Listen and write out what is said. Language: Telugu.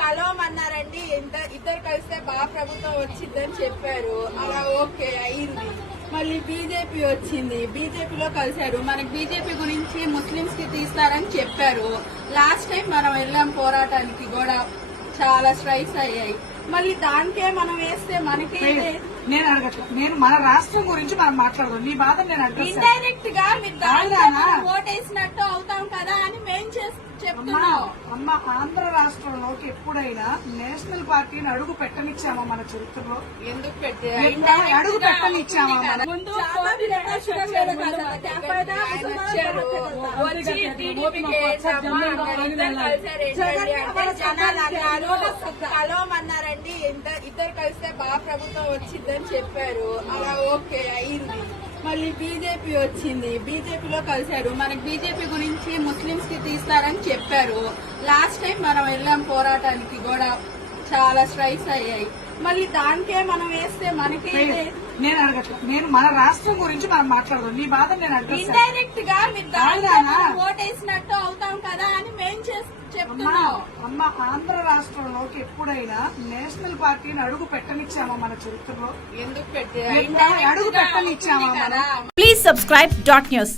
కలవమన్నారండి. ఇద్దరు కలిస్తే బాగా ప్రభుత్వం వచ్చిందని చెప్పారు. అలా ఓకే అయింది. మళ్ళీ బీజేపీ వచ్చింది, బీజేపీలో కలిశారు. మనకి బీజేపీ గురించి ముస్లింస్ కి తీస్తారని చెప్పారు. లాస్ట్ టైం మనం వెళ్ళాం పోరాటానికి కూడా, చాలా స్ట్రైక్స్ అయ్యాయి. మళ్ళీ దానికే మనం వేస్తే మనకి నేను అడగట్లేదు. నేను మన రాష్ట్రం గురించి మనం మాట్లాడదాం. నీ బాధ నేను అడగట్లేదు. ఇండైరెక్ట్ గా మీరు ఓటేసినట్టు అవుతాం కదా అని మేం చెప్తున్నాం. అమ్మ, ఆంధ్ర రాష్ట్రంలోకి ఎప్పుడైనా నేషనల్ పార్టీని అడుగు పెట్టనిచ్చామా మన చరిత్రలో? ఎందుకు పెట్టే అడుగు పెట్టనిచ్చామా? కలవమన్నారండి. ఇద్దరు కలిస్తే బాగా ప్రభుత్వం వచ్చిందని చెప్పారు. అలా ఓకే అయింది. మళ్ళీ బీజేపీ వచ్చింది, బీజేపీలో కలిశారు. మనకి బీజేపీ గురించి ముస్లింస్ కి తీస్తారని చెప్పారు. లాస్ట్ టైం మనం వెళ్ళాం పోరాటానికి కూడా, చాలా స్ట్రైక్స్ అయ్యాయి. మళ్ళీ దానికే మనం వేస్తే మనకి నేను అడగట్లేదు. నేను మన రాష్ట్రం గురించి మనం మాట్లాడదాం. నీ బాధ నేను అడగట్లేదు. ఇండైరెక్ట్ గా మీరు ఓటేసినట్టు అవుతాం కదా అని మేం చెప్తున్నాం. అమ్మ, ఆంధ్ర రాష్ట్రంలోకి ఎప్పుడైనా నేషనల్ పార్టీని అడుగు పెట్టనిచ్చామా మన చరిత్రలో? ఎందుకు పెట్టే అడుగు పెట్టనిచ్చామా? Please subscribe .news.